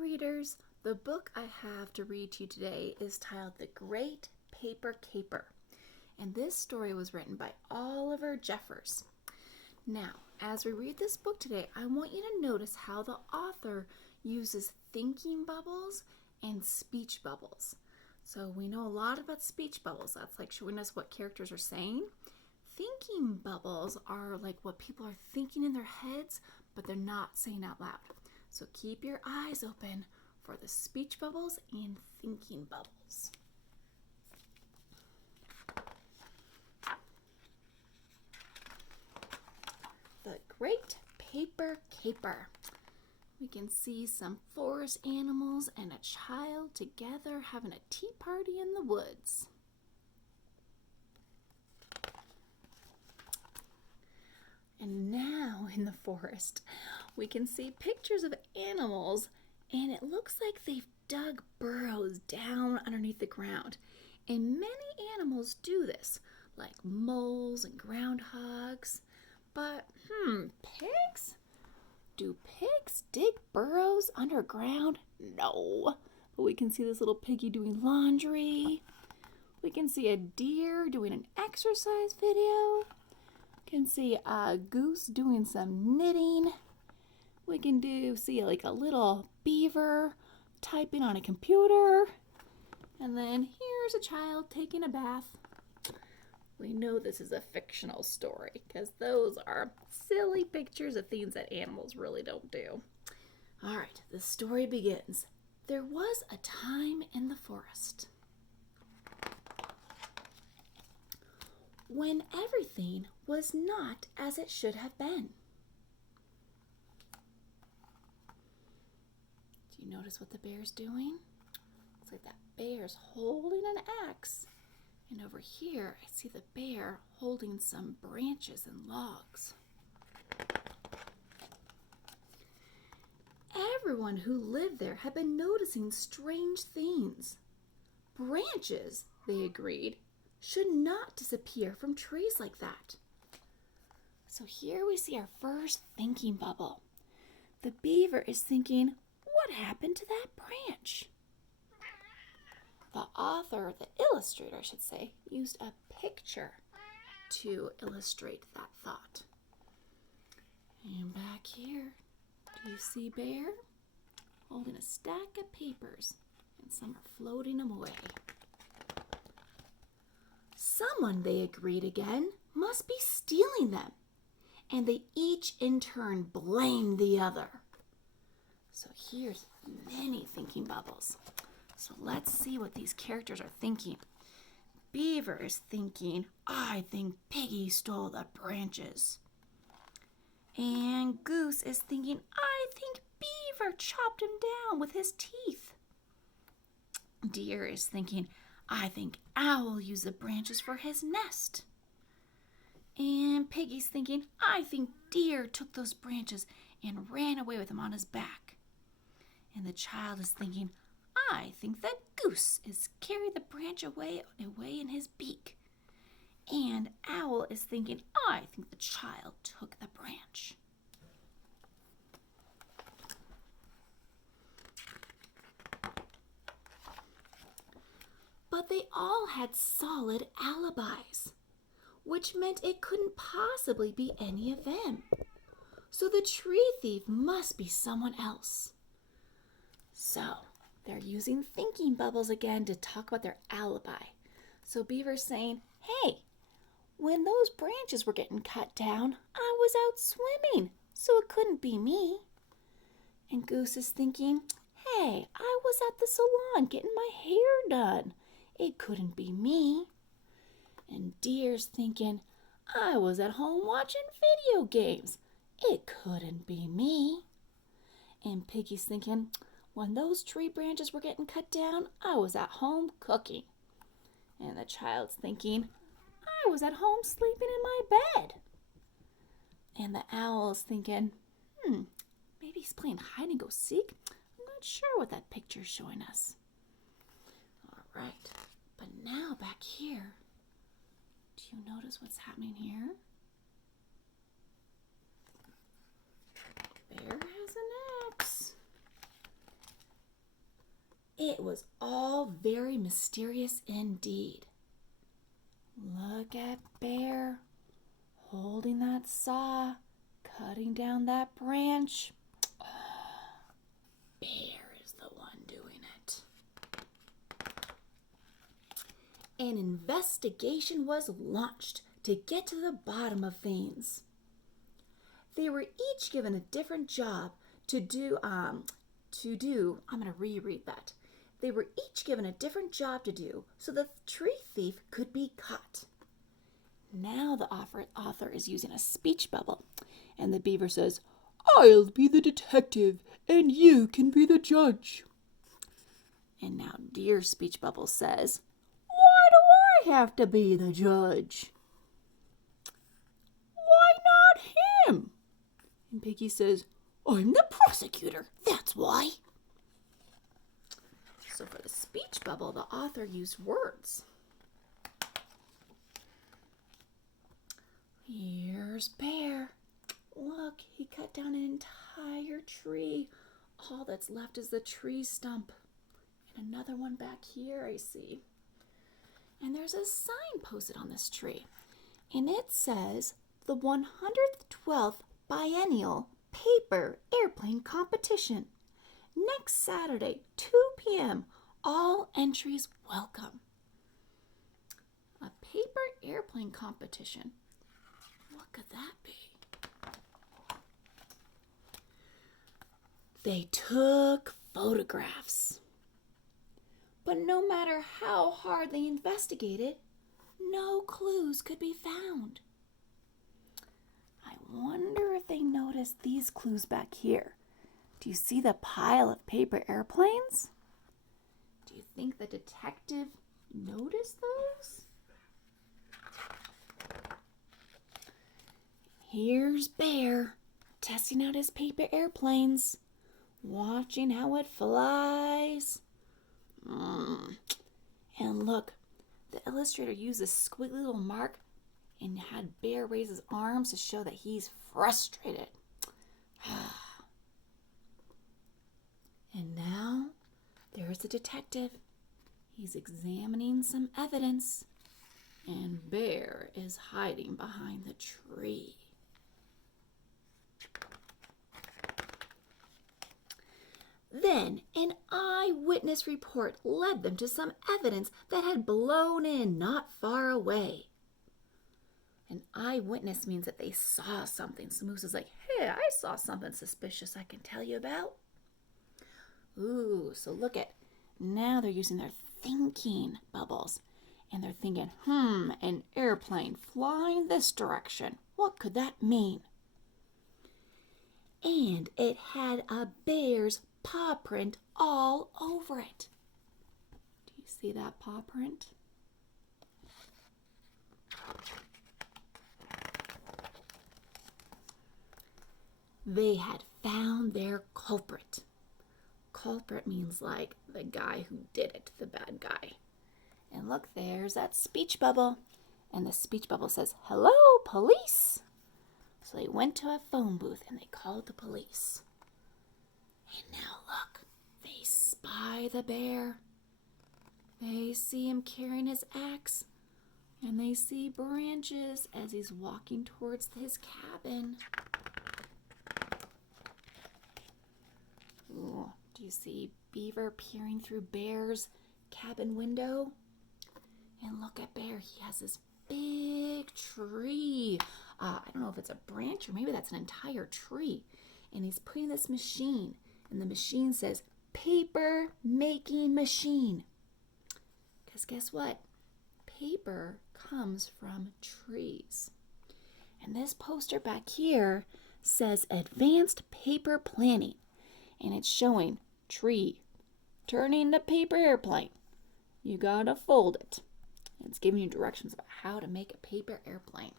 readers, the book I have to read to you today is titled The Great Paper Caper, and this story was written by Oliver Jeffers. Now, as we read this book today, I want you to notice how the author uses thinking bubbles and speech bubbles. So we know a lot about speech bubbles. That's like showing us what characters are saying. Thinking bubbles are like what people are thinking in their heads, but they're not saying out loud. So keep your eyes open for the speech bubbles and thinking bubbles. The Great Paper Caper. We can see some forest animals and a child together having a tea party in the woods. And now in the forest, we can see pictures of animals, and it looks like they've dug burrows down underneath the ground. And many animals do this, like moles and groundhogs. But, pigs? Do pigs dig burrows underground? No. But we can see this little piggy doing laundry. We can see a deer doing an exercise video. We can see a goose doing some knitting. We can see like a little beaver typing on a computer. And then here's a child taking a bath. We know this is a fictional story because those are silly pictures of things that animals really don't do. All right, the story begins. There was a time in the forest when everything was not as it should have been. Do you notice what the bear's doing? It's like that bear's holding an axe. And over here, I see the bear holding some branches and logs. Everyone who lived there had been noticing strange things. Branches, they agreed, should not disappear from trees like that. So here we see our first thinking bubble. The beaver is thinking, what happened to that branch? The author, the illustrator, I should say, used a picture to illustrate that thought. And back here, do you see Bear holding a stack of papers, and some are floating them away? Someone, they agreed again, must be stealing them, and they each in turn blamed the other. So here's many thinking bubbles. So let's see what these characters are thinking. Beaver is thinking, I think Piggy stole the branches. And Goose is thinking, I think Beaver chopped him down with his teeth. Deer is thinking, I think Owl used the branches for his nest. And Piggy's thinking, I think Deer took those branches and ran away with them on his back. And the child is thinking, I think that Goose is carried the branch away in his beak. And Owl is thinking, I think the child took the branch. But they all had solid alibis, which meant it couldn't possibly be any of them. So the tree thief must be someone else. So they're using thinking bubbles again to talk about their alibi. So Beaver's saying, hey, when those branches were getting cut down, I was out swimming, so it couldn't be me. And Goose is thinking, hey, I was at the salon getting my hair done. It couldn't be me. And Deer's thinking, I was at home watching video games. It couldn't be me. And Piggy's thinking, when those tree branches were getting cut down, I was at home cooking. And the child's thinking, I was at home sleeping in my bed. And the owl's thinking, maybe he's playing hide and go seek. I'm not sure what that picture's showing us. All right, but now back here, do you notice what's happening here? Bear has an axe. It was all very mysterious indeed. Look at Bear holding that saw, cutting down that branch. Bear is the one doing it. An investigation was launched to get to the bottom of things. They were each given a different job to do. I'm going to reread that. They were each given a different job to do so the tree thief could be caught. Now the author is using a speech bubble, and the beaver says, "I'll be the detective, and you can be the judge." And now Deer speech bubble says, "Why do I have to be the judge?" "Why not him?" And Piggy says, "I'm the prosecutor, that's why." So for the speech bubble, the author used words. Here's Bear. Look, he cut down an entire tree. All that's left is the tree stump. And another one back here, I see. And there's a sign posted on this tree. And it says, the 112th Biennial Paper Airplane Competition. Next Saturday, 2 p.m. All entries welcome. A paper airplane competition. What could that be? They took photographs. But no matter how hard they investigated, no clues could be found. I wonder if they noticed these clues back here. Do you see the pile of paper airplanes? Do you think the detective noticed those? Here's Bear testing out his paper airplanes, watching how it flies. And look, the illustrator used a squiggly little mark and had Bear raise his arms to show that he's frustrated. And now, there's the detective. He's examining some evidence, and Bear is hiding behind the tree. Then, an eyewitness report led them to some evidence that had blown in not far away. An eyewitness means that they saw something. So Moose is like, "Hey, I saw something suspicious I can tell you about." Ooh, so look at, now they're using their thinking bubbles. And they're thinking, an airplane flying this direction. What could that mean? And it had a bear's paw print all over it. Do you see that paw print? They had found their culprit. Culprit means like the guy who did it, the bad guy. And look, there's that speech bubble. And the speech bubble says, "Hello, police." So they went to a phone booth and they called the police. And now look, they spy the bear. They see him carrying his axe. And they see branches as he's walking towards his cabin. Ooh, do you see Beaver peering through Bear's cabin window? And look at Bear, he has this big tree. I don't know if it's a branch or maybe that's an entire tree. And he's putting this machine, and the machine says, "Paper making machine." Because guess what? Paper comes from trees. And this poster back here says advanced paper planning. And it's showing tree turning to paper airplane. You gotta fold it. It's giving you directions about how to make a paper airplane.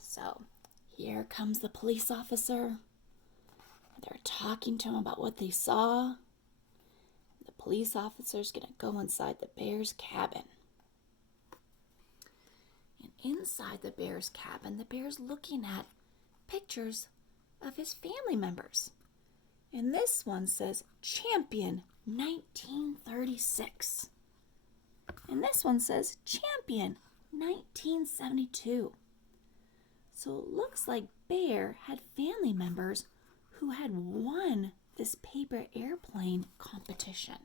So here comes the police officer. They're talking to him about what they saw. The police officer's gonna go inside the bear's cabin. And inside the bear's cabin, the bear's looking at pictures of his family members. And this one says Champion 1936. And this one says Champion 1972. So it looks like Bear had family members who had won this paper airplane competition.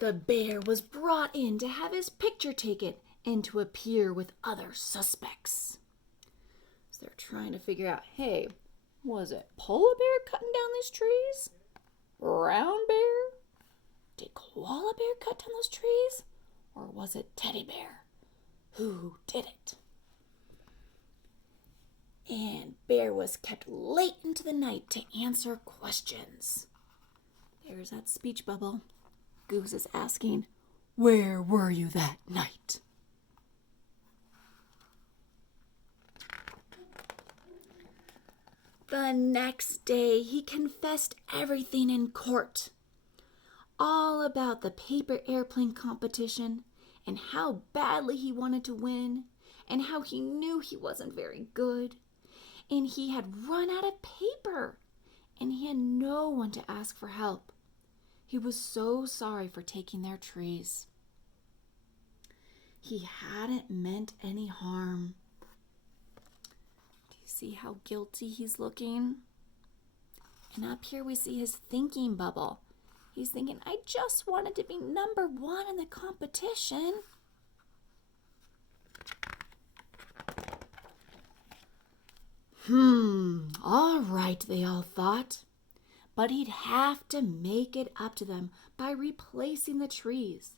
The bear was brought in to have his picture taken and to appear with other suspects. So they're trying to figure out, hey, was it Polar Bear cutting down these trees? Brown Bear? Did Koala Bear cut down those trees? Or was it Teddy Bear? Who did it? And Bear was kept late into the night to answer questions. There's that speech bubble. Goose is asking, where were you that night? The next day, he confessed everything in court. All about the paper airplane competition and how badly he wanted to win and how he knew he wasn't very good. And he had run out of paper and he had no one to ask for help. He was so sorry for taking their trees. He hadn't meant any harm. Do you see how guilty he's looking? And up here we see his thinking bubble. He's thinking, I just wanted to be number one in the competition. All right, they all thought. But he'd have to make it up to them by replacing the trees.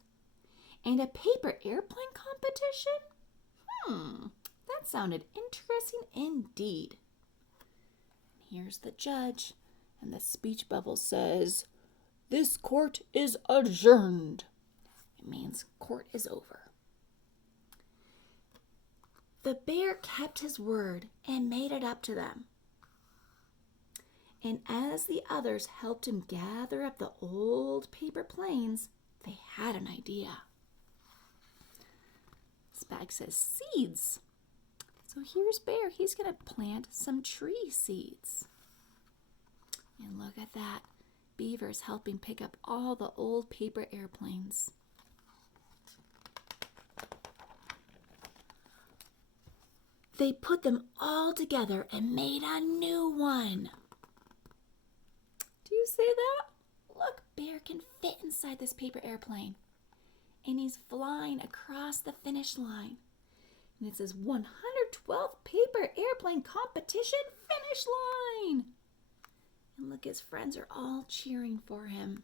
And a paper airplane competition? That sounded interesting indeed. Here's the judge, and the speech bubble says, this court is adjourned. It means court is over. The bear kept his word and made it up to them. And as the others helped him gather up the old paper planes, they had an idea. This bag says seeds. So here's Bear. He's going to plant some tree seeds. And look at that. Beaver's helping pick up all the old paper airplanes. They put them all together and made a new one. Do you see that? Look, Bear can fit inside this paper airplane. And he's flying across the finish line. And it says 112th Paper Airplane Competition Finish Line. And look, his friends are all cheering for him.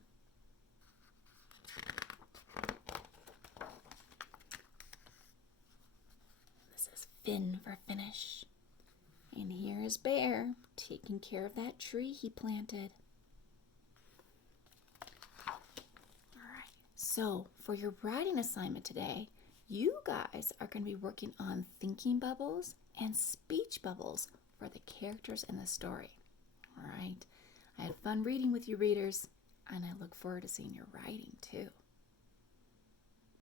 This is Finn for finish. And here is Bear taking care of that tree he planted. So for your writing assignment today, you guys are going to be working on thinking bubbles and speech bubbles for the characters in the story. All right. I had fun reading with you readers, and I look forward to seeing your writing too.